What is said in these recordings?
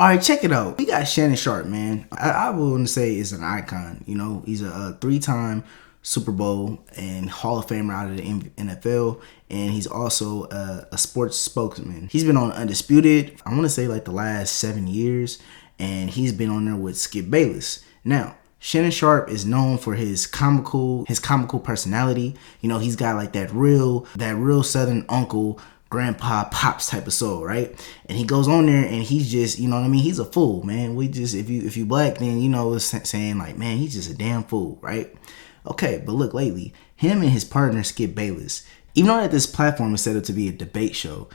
All right, check it out. We got Shannon Sharp, man. I would want to say is an icon. You know, he's a three-time Super Bowl and Hall of Famer out of the NFL, and he's also a sports spokesman. He's been on Undisputed, I want to say like the last 7 years, and he's been on there with Skip Bayless. Now, Shannon Sharp is known for his comical personality. You know, he's got like that real Southern uncle, grandpa, pops type of soul, right? And he goes on there and he's just, you know what I mean? He's a fool, man. We just, if you black, then you know, it's saying like, man, he's just a damn fool, right? Okay, but look, lately, him and his partner Skip Bayless, even though that this platform is set up to be a debate show,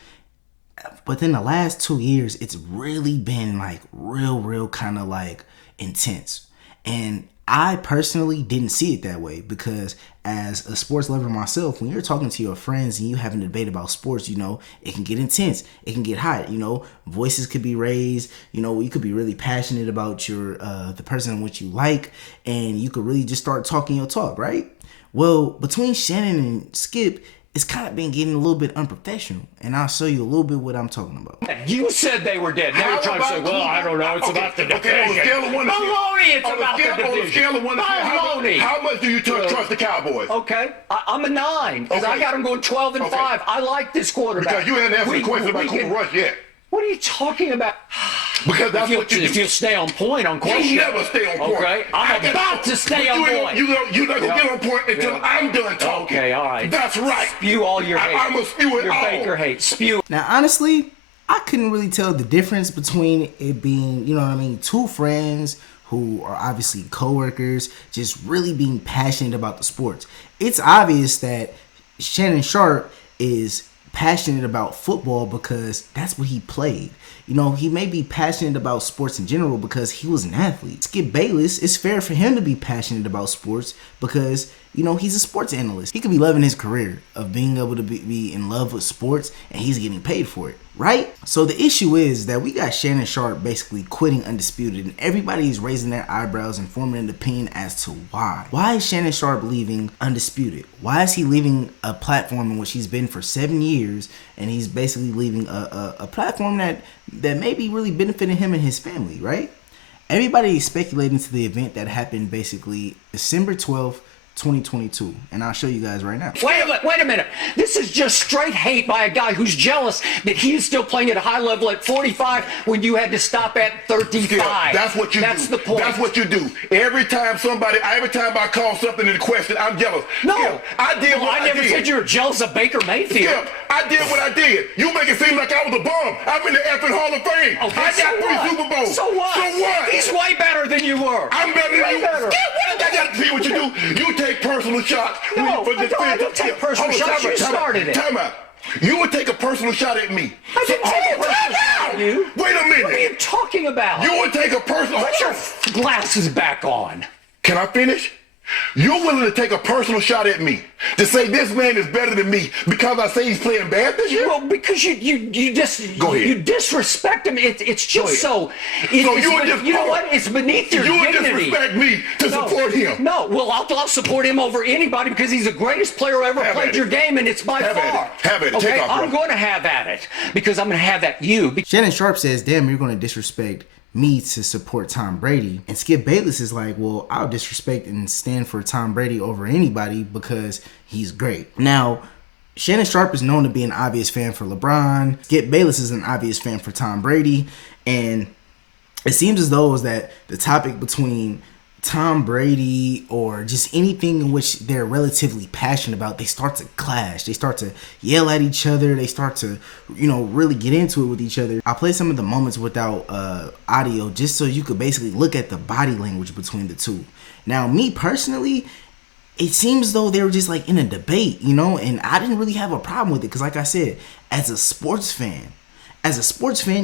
but then the last 2 years, it's really been like real kind of like intense. And I personally didn't see it that way because as a sports lover myself, when you're talking to your friends and you having a debate about sports, you know, it can get intense. It can get hot, you know, voices could be raised, you know, you could be really passionate about your the person which you like, and you could really just start talking your talk, right? Well, between Shannon and Skip, it's kind of been getting a little bit unprofessional, and I'll show you a little bit what I'm talking about. You said they were dead. Now you're trying to say, well, I don't know. It's about the division. On a scale of 1 to 10. Baloney, it's about the division. On a scale of 1 to 10, how much do you trust the Cowboys? Okay, I'm a 9, because I got them going 12 and 5. I like this quarterback. Because you hadn't answered the question about Cooper Rush yet. What are you talking about? Because that's what you do. If you stay on point on question. You never stay on point. Okay, I'm about to stay on point. You're not going to get on point until I'm done talking. Okay, all right. That's right. Spew all your hate. I'm going to spew it your all. Baker hate. Spew. Now, honestly, I couldn't really tell the difference between it being, you know what I mean, two friends who are obviously co-workers, just really being passionate about the sports. It's obvious that Shannon Sharp is passionate about football because that's what he played. You know, he may be passionate about sports in general because he was an athlete. Skip Bayless, it's fair for him to be passionate about sports because, you know, he's a sports analyst. He could be loving his career of being able to be in love with sports, and he's getting paid for it, right? So the issue is that we got Shannon Sharp basically quitting Undisputed, and everybody is raising their eyebrows and forming an opinion as to why. Why is Shannon Sharp leaving Undisputed? Why is he leaving a platform in which he's been for 7 years, and he's basically leaving a platform that may be really benefiting him and his family, right? Everybody is speculating to the event that happened basically December 12th, 2022, and I'll show you guys right now. Wait a minute. This is just straight hate by a guy who's jealous that he's still playing at a high level at 45 when you had to stop at 35. That's what you do. That's the point. That's what you do. Every time I call something into question, I'm jealous. No, Skip, I did what I did. I never said you were jealous of Baker Mayfield. Skip, I did what I did. You make it seem like I was a bum. I'm in the effing Hall of Fame. Okay, I got 3 Super Bowls. So what? So what? He's way better than you were. I'm better than you. Better. Skip, what I got to see what you do? You take personal shots. No, I don't take personal shots. You started it. Time out. You would take a personal shot at me. I didn't take a personal shot at you. Wait a minute. What are you talking about? You would take a personal... Put your glasses back on. Can I finish? You're willing to take a personal shot at me to say this man is better than me because I say he's playing bad this year? Well, because you just Go ahead. You disrespect him. It's just so. You know what? It's beneath your dignity. You would disrespect me to support him. No, well, I'll support him over anybody because he's the greatest player who ever played your game, and it's by far. Have it. Okay, Take off, I'm going to have at it because I'm going to have at you. Shannon Sharp says, damn, you're going to disrespect me to support Tom Brady. And Skip Bayless is like, well, I'll disrespect and stand for Tom Brady over anybody because he's great. Now, Shannon Sharp is known to be an obvious fan for LeBron. Skip Bayless is an obvious fan for Tom Brady. And it seems as though is that the topic between Tom Brady or just anything in which they're relatively passionate about, they start to clash. They start to yell at each other. They start to, you know, really get into it with each other. I'll play some of the moments without audio just so you could basically look at the body language between the two. Now, me personally, it seems though they were just like in a debate, you know, and I didn't really have a problem with it because like I said, as a sports fan,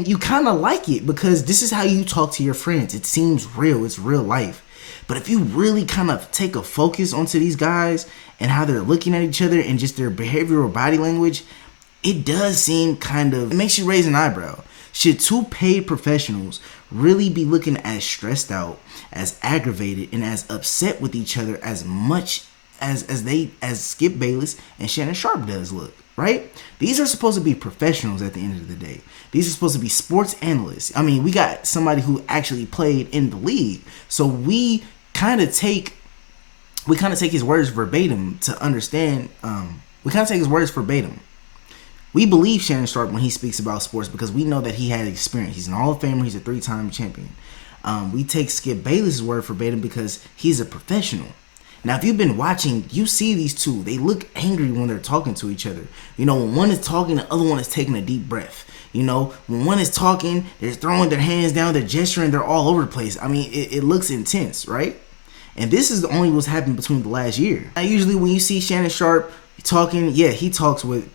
you kind of like it because this is how you talk to your friends. It seems real. It's real life. But if you really kind of take a focus onto these guys and how they're looking at each other and just their behavioral body language, it does seem it makes you raise an eyebrow. Should two paid professionals really be looking as stressed out, as aggravated, and as upset with each other as much as Skip Bayless and Shannon Sharp does look, right? These are supposed to be professionals at the end of the day. These are supposed to be sports analysts. I mean, we got somebody who actually played in the league. So we kind of take his words verbatim to understand. We kind of take his words verbatim. We believe Shannon Sharp when he speaks about sports because we know that he had experience. He's an Hall of Famer. He's a 3-time champion. We take Skip Bayless' word verbatim because he's a professional. Now, if you've been watching, you see these two. They look angry when they're talking to each other. You know, when one is talking, the other one is taking a deep breath. You know, when one is talking, they're throwing their hands down, they're gesturing, they're all over the place. I mean, it looks intense, right? And this is the only what's happened between the last year. Now, usually when you see Shannon Sharp talking, yeah, he talks with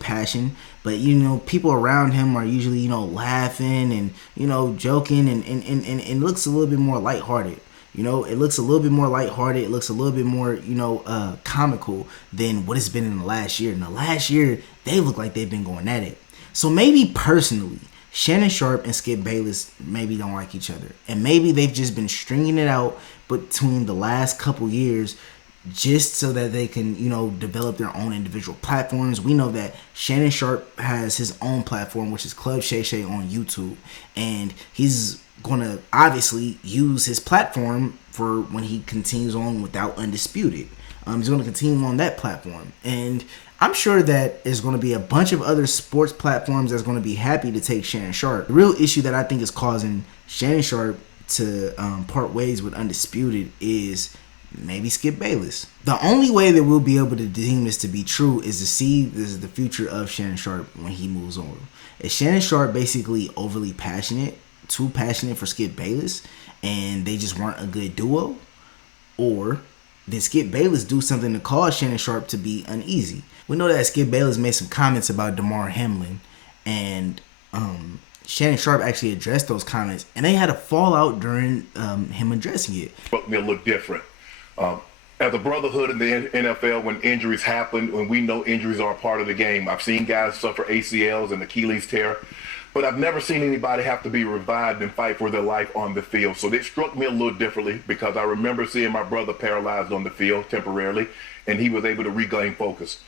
passion, but you know, people around him are usually, you know, laughing and, you know, joking and it looks a little bit more lighthearted. You know, it looks a little bit more lighthearted. It looks a little bit more, you know, comical than what it's been in the last year. In the last year, they look like they've been going at it. So maybe personally, Shannon Sharp and Skip Bayless maybe don't like each other. And maybe they've just been stringing it out between the last couple years just so that they can, you know, develop their own individual platforms. We know that Shannon Sharp has his own platform, which is Club Shay Shay on YouTube. And he's going to obviously use his platform for when he continues on without Undisputed. He's going to continue on that platform. And I'm sure that there's going to be a bunch of other sports platforms that's going to be happy to take Shannon Sharp. The real issue that I think is causing Shannon Sharp to part ways with Undisputed is maybe Skip Bayless. The only way that we'll be able to deem this to be true is to see this is the future of Shannon Sharp when he moves on. Is Shannon Sharp basically overly passionate, too passionate for Skip Bayless, and they just weren't a good duo? Or did Skip Bayless do something to cause Shannon Sharp to be uneasy? We know that Skip Bayless made some comments about Demar Hamlin, and Shannon Sharp actually addressed those comments, and they had a fallout during him addressing it. But may look different. As a brotherhood in the NFL, when injuries happen, when we know injuries are a part of the game, I've seen guys suffer ACLs and Achilles tear, but I've never seen anybody have to be revived and fight for their life on the field. So it struck me a little differently because I remember seeing my brother paralyzed on the field temporarily, and he was able to regain focus.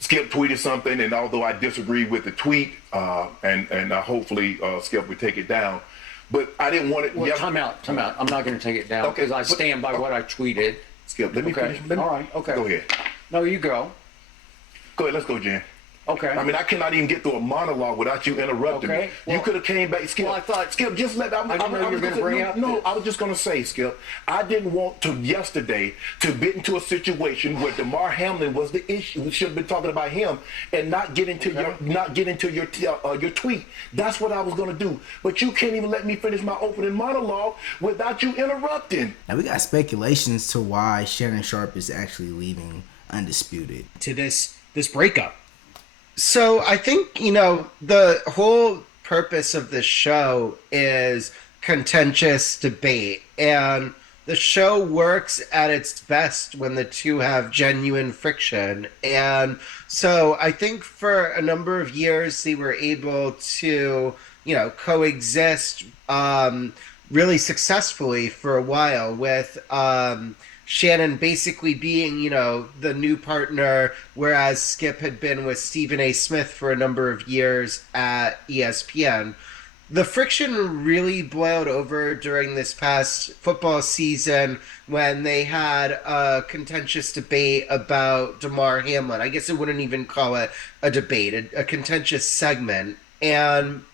Skip tweeted something, and although I disagree with the tweet, and hopefully Skip would take it down, but I didn't want it. Well, time out. I'm not going to take it down because I stand by what I tweeted. Skip, let me finish. All right, okay. Go ahead. No, you go. Go ahead, let's go, Jen. Okay. I mean, I cannot even get through a monologue without you interrupting me. Well, you could have came back, Skip. Well, I thought, Skip, just let. I didn't know you were going to bring up. No, I was just going to say, Skip. I didn't want to yesterday to get into a situation where Demar Hamlin was the issue. We should have been talking about him and not get into your tweet. That's what I was going to do. But you can't even let me finish my opening monologue without you interrupting. Now we got speculations to why Shannon Sharp is actually leaving Undisputed. To this breakup. So I think, you know, the whole purpose of this show is contentious debate, and the show works at its best when the two have genuine friction. And so I think for a number of years they were able to, you know, coexist really successfully for a while with Shannon basically being, you know, the new partner, whereas Skip had been with Stephen A. Smith for a number of years at ESPN. The friction really boiled over during this past football season when they had a contentious debate about Demar Hamlin. I guess I wouldn't even call it a debate, a contentious segment. And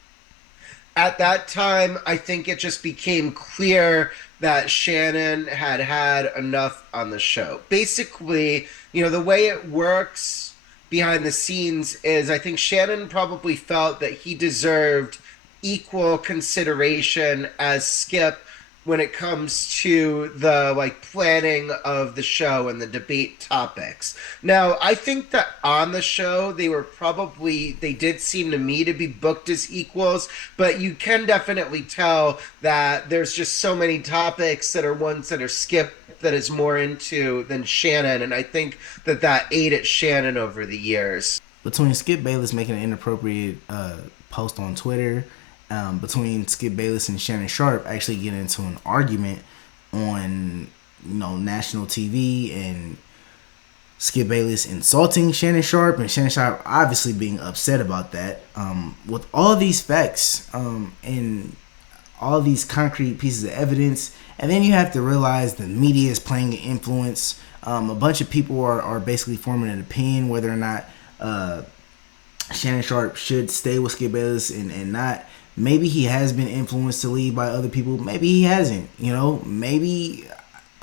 at that time, I think it just became clear that Shannon had had enough on the show. Basically, you know, the way it works behind the scenes is I think Shannon probably felt that he deserved equal consideration as Skip when it comes to the like planning of the show and the debate topics. Now, I think that on the show they did seem to me to be booked as equals, but you can definitely tell that there's just so many topics that are ones that are Skip that is more into than Shannon, and I think that ate at Shannon over the years. Between Skip Bayless making an inappropriate post on Twitter, between Skip Bayless and Shannon Sharp actually getting into an argument on national TV and Skip Bayless insulting Shannon Sharp, and Shannon Sharp obviously being upset about that. With all these facts and all these concrete pieces of evidence, and then you have to realize the media is playing an influence. A bunch of people are basically forming an opinion whether or not Shannon Sharp should stay with Skip Bayless and not. Maybe he has been influenced to leave by other people. Maybe he hasn't. Maybe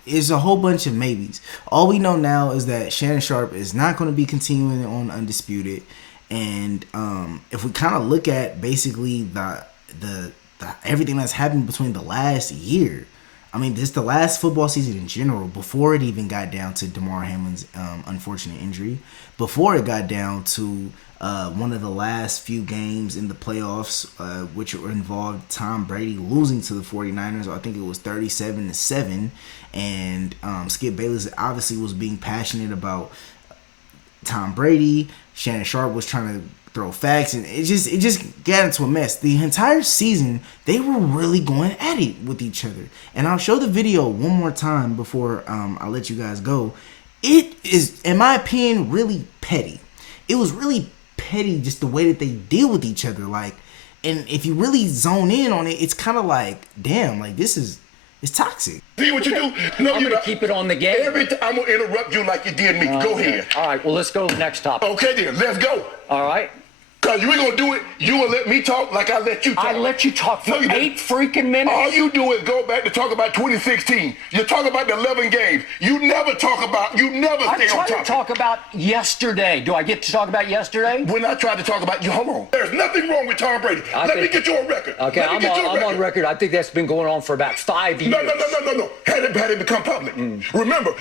it's a whole bunch of maybes. All we know now is that Shannon Sharp is not going to be continuing on Undisputed. And if we kind of look at basically the everything that's happened between the last year, I mean, just the last football season in general, before it even got down to Demar Hamlin's unfortunate injury, before it got down to one of the last few games in the playoffs, which involved Tom Brady losing to the 49ers. I think it was 37-7. And Skip Bayless obviously was being passionate about Tom Brady. Shannon Sharp was trying to throw facts, and it just got into a mess. The entire season, they were really going at it with each other. And I'll show the video one more time before I let you guys go. It is, in my opinion, really petty. It was really petty just the way that they deal with each other. Like, and if you really zone in on it, it's kind of like, damn, like it's toxic. See what you do? No, I'm going to keep it on the game. Every time I'm going to interrupt you like you did me. Go ahead. All right, well, let's go next topic. Okay, then. Let's go. All right. Because you ain't going to do it. You will let me talk like I let you talk. I let you talk for No, you 8 freaking minutes. All you do is go back to talk about 2016. You talk about the 11 games. You never stay I on tried to topic. talk about yesterday. Do I get to talk about yesterday? When I tried to talk about you, hold on. There's nothing wrong with Tom Brady. Let me get you a record. Okay, I'm on record. I think that's been going on for about 5 years. No. Had it become public. Remember,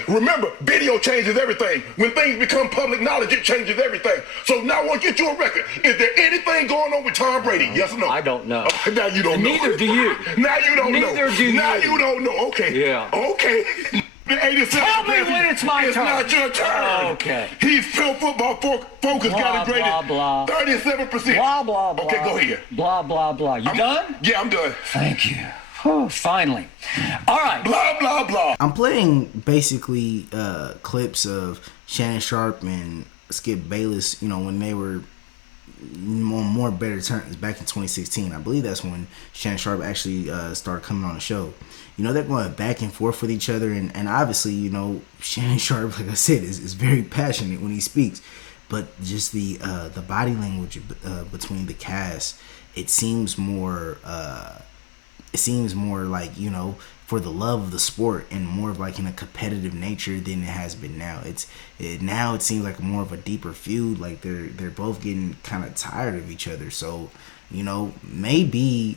video changes everything. When things become public knowledge, it changes everything. So now I want to get you a record. Is there anything going on with Tom Brady? Yes or no? I don't know. Now you don't know. Neither do you. Now you don't know. Neither do you. Now you don't know. Okay. Yeah. Okay. Tell me when it's my It's turn. not your turn. Okay. He's Pro Football Focus got it graded blah, blah. 37%. Blah, blah, blah. Okay, go ahead. Blah, blah, blah. You done? Yeah, I'm done. Thank you. Whew, finally. All right. Blah, blah, blah. I'm playing basically clips of Shannon Sharp and Skip Bayless, when they were on more better terms back in 2016. I believe that's when Shannon Sharp actually started coming on the show. They're going back and forth with each other, and obviously, Shannon Sharp, like I said, is very passionate when he speaks. But just the body language between the cast, it seems more like, for the love of the sport, and more of like in a competitive nature than it has been now. Now it seems like more of a deeper feud. Like they're both getting kind of tired of each other. So, maybe,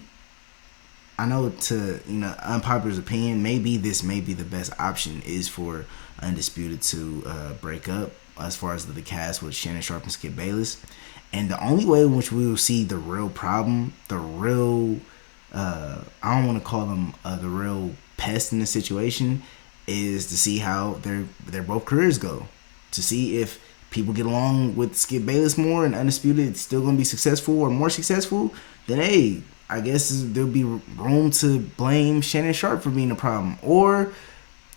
I know, to unpopular opinion, maybe this may be the best option is for Undisputed to break up as far as the cast with Shannon Sharp and Skip Bayless. And the only way in which we will see the real problem, the real I don't want to call them the real pest in the situation, is to see how their both careers go. To see if people get along with Skip Bayless more and Undisputed it's still going to be successful or more successful, then hey, I guess there'll be room to blame Shannon Sharp for being a problem. Or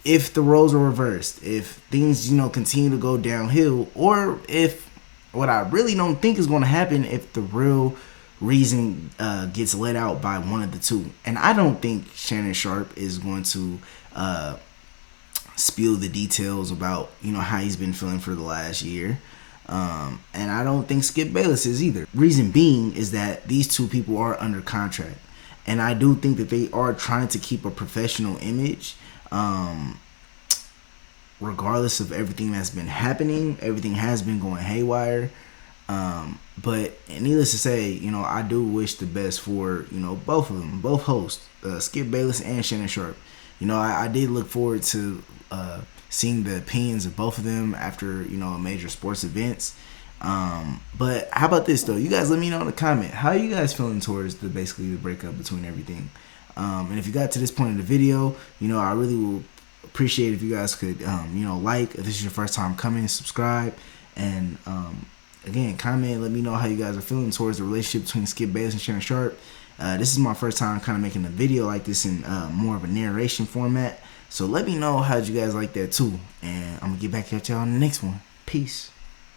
if the roles are reversed, if things, continue to go downhill, or if what I really don't think is going to happen, if the real reason gets let out by one of the two. And I don't think Shannon Sharp is going to spill the details about how he's been feeling for the last year, and I don't think Skip Bayless is either. Reason being is that these two people are under contract, and I do think that they are trying to keep a professional image, regardless of everything that's been happening. Everything has been going haywire. But needless to say, I do wish the best for, both of them, both hosts, Skip Bayless and Shannon Sharp. I did look forward to seeing the opinions of both of them after, major sports events. But how about this, though? You guys let me know in the comment. How are you guys feeling towards basically the breakup between everything? And if you got to this point in the video, I really will appreciate if you guys could, like, if this is your first time coming, subscribe, and, again, comment, let me know how you guys are feeling towards the relationship between Skip Bayless and Shannon Sharp. This is my first time kind of making a video like this in more of a narration format. So let me know how you guys like that too. And I'm going to get back at y'all on the next one. Peace.